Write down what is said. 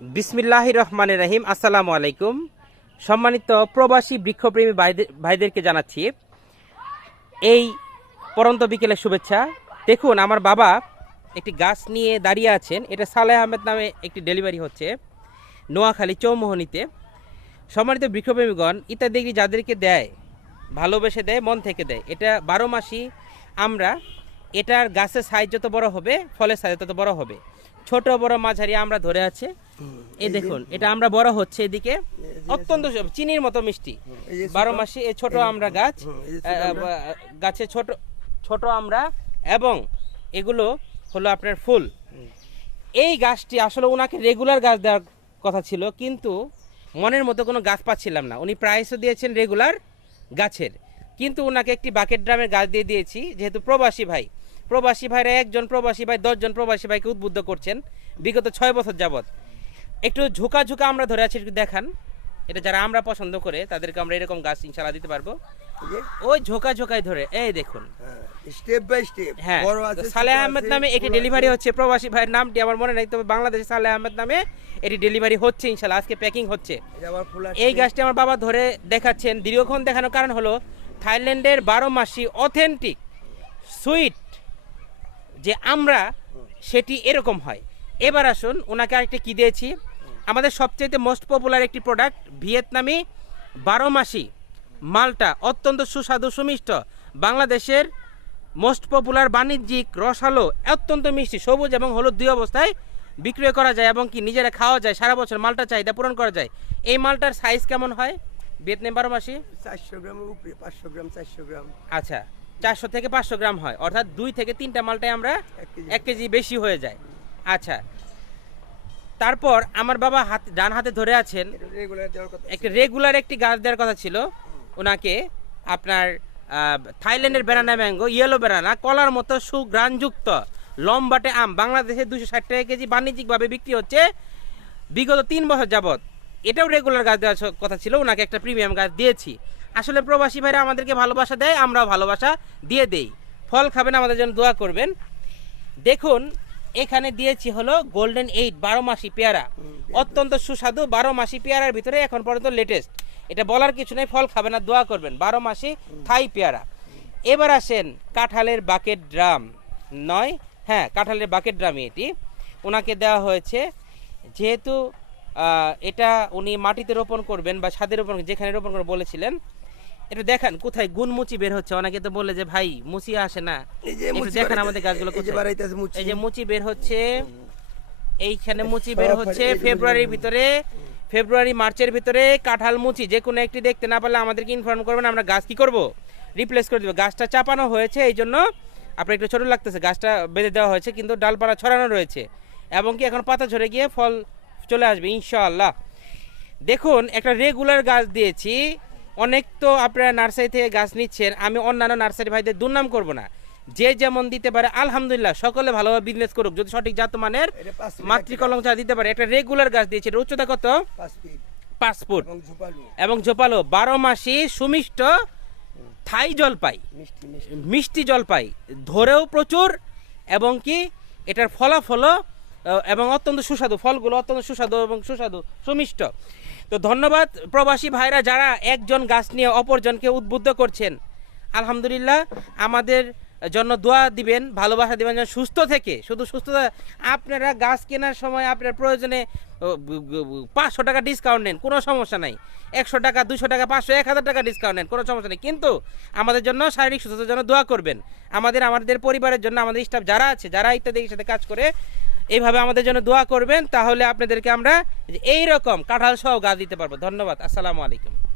বিসমিল্লাহ রহমান রাহিম, আসসালামু আলাইকুম। সম্মানিত প্রবাসী বৃক্ষপ্রেমী ভাইদের- ভাইদেরকে জানাচ্ছি, এই পরন্ত বিকেলের শুভেচ্ছা। দেখুন, আমার বাবা একটি গাছ নিয়ে দাঁড়িয়ে আছেন। এটা সালেহ আহমেদ নামে একটি ডেলিভারি হচ্ছে নোয়াখালী চৌমোহনীতে। সম্মানিত বৃক্ষপ্রেমীগণ ইত্যাদি যাদেরকে দেয়, ভালোবেসে দেয়, মন থেকে দেয়। এটা বারো মাসই আমরা, এটার গাছের সাইজ যত বড় হবে, ফলের সাইজ তত বড় হবে। ছোট বড় মাঝারি আমরা ধরে আছে। এই দেখুন এটা আমরা বড় হচ্ছে এদিকে। অত্যন্ত চিনির মতো মিষ্টি। বারো মাসে এই ছোট আমরা। গাছ গাছে ছোট ছোট আমরা। এবং এগুলো হলো আপনার ফুল। এই গাছটি আসলে ওনাকে রেগুলার গাছ দেওয়ার কথা ছিল কিন্তু মনের মতো কোনো গাছ পাচ্ছিলাম না। উনি প্রাইসও দিয়েছেন রেগুলার গাছের। কিন্তু ওনাকে একটি বাকেট ড্রামের গাছ দিয়ে দিয়েছি যেহেতু প্রবাসী ভাই। প্রবাসী ভাইরা একজন প্রবাসী ভাই দশজন প্রবাসী ভাইকে উদ্বুদ্ধ করছেন বিগত ছয় বছর যাবৎ। একটু ঝুঁকা ঝুঁকা আমরা ধরে আছি একটু দেখান। এটা যারা আমরা পছন্দ করে তাদেরকে আমরা এরকম গাছ ইনশাল্লাহ দিতে পারব। ওই ঝোঁকা ঝোঁকায় ধরে এই দেখুন। হ্যাঁ, স্টেপ বাই স্টেপ হ্যাঁ বড় তো সালেহ আহমেদ নামে বড় ডেলিভারি হচ্ছে প্রবাসী ভাইয়ের নামটি আমার মনে নেই তবে বাংলাদেশে সালেহ আহমেদ নামে এটি ডেলিভারি হচ্ছে ইনশাল্লাহ আজকে প্যাকিং হচ্ছে। এই গাছটি আমার বাবা ধরে দেখাচ্ছেন দীর্ঘক্ষণ দেখানোর কারণ হলো থাইল্যান্ডের বারো মাসি অথেন্টিক সুইট যে আমরা সেটি এরকম হয়। এবার আসুন ওনাকে আরেকটি কী দিয়েছি? আমাদের সবচেয়ে মোস্ট পপুলার একটি প্রোডাক্ট ভিয়েতনামি বারো মাসি মালটা অত্যন্ত সুস্বাদু সুমিষ্ট। বাংলাদেশের মোস্ট পপুলার বাণিজ্যিক রসালো অত্যন্ত মিষ্টি সবুজ এবং হলুদ দুই অবস্থায় বিক্রয় করা যায় এবং কি নিজেরা খাওয়া যায় সারা বছর মালটা চাহিদা পূরণ করা যায়। এই মালটার সাইজ কেমন হয়? ভিয়েতনাম বারো মাসি চারশো গ্রামের উপরে পাঁচশো গ্রাম চারশো গ্রাম। আচ্ছা। চারশো থেকে পাঁচশো গ্রাম হয়। অর্থাৎ দুই থেকে তিনটা মালটায় আমরা এক কেজি। বেশি হয়ে যায়। আচ্ছা। তারপর আমার বাবা হাত ডান হাতে ধরে আছেন। একটি রেগুলার একটি গাছ দেওয়ার কথা ছিল। ওনাকে আপনার থাইল্যান্ডের বেড়ানা ম্যাঙ্গো ইয়েলো বেড়ানা কলার মতো সুগ্রানযুক্ত লম্বাটে আম বাংলাদেশে দুশো ষাট টাকা কেজি বাণিজ্যিকভাবে বিক্রি হচ্ছে বিগত তিন বছর যাবত এটাও রেগুলার গাছ দেওয়ার কথা ছিল। ওনাকে একটা প্রিমিয়াম গাছ দিয়েছি। আসলে প্রবাসী ভাইরা আমাদেরকে ভালোবাসা দেয় আমরাও ভালোবাসা দিয়ে দেই। ফল খাবেন আমাদের জন্য দোয়া করবেন। দেখুন এখানে দিয়েছি হলো গোল্ডেন এইট বারো মাসি পেয়ারা। অত্যন্ত সুস্বাদু বারো মাসি পেয়ারার ভিতরে এখন পর্যন্ত লেটেস্ট এটা বলার কিছু নেই ফল খাবেন না দোয়া করবেন। বারো মাসি থাই পেয়ারা। এবার আসেন কাঁঠালের বাকেট ড্রাম নয় হ্যাঁ কাঁঠালের বাকেট ড্রামই এটি। ওনাকে দেওয়া হয়েছে যেহেতু এটা উনি মাটিতে রোপণ করবেন বা ছাদে রোপণ যেখানে রোপণ করে বলেছিলেন। একটু দেখান কোথায় গুণ মুচি বের হচ্ছে? অনেকে তো বলে যে ভাই মুচি আসে না। একটু মুচি আমাদের গাছগুলো। এই যে মুচি। বের হচ্ছে। এইখানে মুচি বের হচ্ছে ফেব্রুয়ারির ভিতরে। ফেব্রুয়ারি মার্চের ভিতরে কাঁঠাল মুচি যে কোনো একটি দেখতে না পারলে আমাদেরকে ইনফর্ম করবেন আমরা গাছ কি করব? রিপ্লেস করে দেবো। গাছটা চাপানো হয়েছে এই জন্য আপনার একটু ছোট লাগতেছে। গাছটা বেঁধে দেওয়া হয়েছে কিন্তু ডালপালা ছড়ানো রয়েছে। এবং কি এখন পাতা ঝরে গিয়ে ফল চলে আসবে ইনশাআল্লাহ। দেখুন একটা রেগুলার গাছ দিয়েছি। অনেক তো আপনারা নার্সারি থেকে গাছ নিচ্ছেন আমি অন্যান্য নার্সারি ভাইদের দুর্নাম করব না। যে যেমন দিতে পারে আলহামদুলিল্লাহ সকলে ভালোভাবে বিজনেস করুক। যদি সঠিক জাত মানের মাতৃকলম চা দিতে পারে একটা রেগুলার গাছ দিয়েছে। এটার উচ্চতা কত? পাঁচ ফুট। এবং ঝোপালো। বারো মাসি সুমিষ্ট থাই জলপাই। মিষ্টি জলপাই। ধরেও প্রচুর। এবং কি? এটার ফলাফলও এবং অত্যন্ত সুস্বাদু, ফলগুলো অত্যন্ত সুস্বাদু এবং সুস্বাদু, সুমিষ্ট। তো ধন্যবাদ প্রবাসী ভাইরা যারা একজন গাছ নিয়ে অপরজনকে উদ্বুদ্ধ করছেন। আলহামদুলিল্লাহ, আমাদের জন্য দোয়া দিবেন, ভালোবাসা দিবেন, যেন সুস্থ থেকে, শুধু সুস্থতা, আপনারা গাছ কেনার সময় আপনার প্রয়োজনে পাঁচশো টাকা ডিসকাউন্ট নেন, কোনো সমস্যা নাই। একশো টাকা, দুশো টাকা, পাঁচশো, এক হাজার টাকা ডিসকাউন্ট নেন, কোনো সমস্যা নেই। কিন্তু আমাদের জন্য শারীরিক সুস্থতার জন্য দোয়া করবেন। আমাদের আমাদের পরিবারের জন্য, আমাদের স্টাফ যারা আছে, যারা ইত্যাদির সাথে কাজ করে এইভাবে আমাদের জন্য দোয়া করবেন, তাহলে আপনাদেরকে আমরা এই রকম কাঁঠাল সহ গাছ দিতে পারব। ধন্যবাদ, আসসালামু আলাইকুম।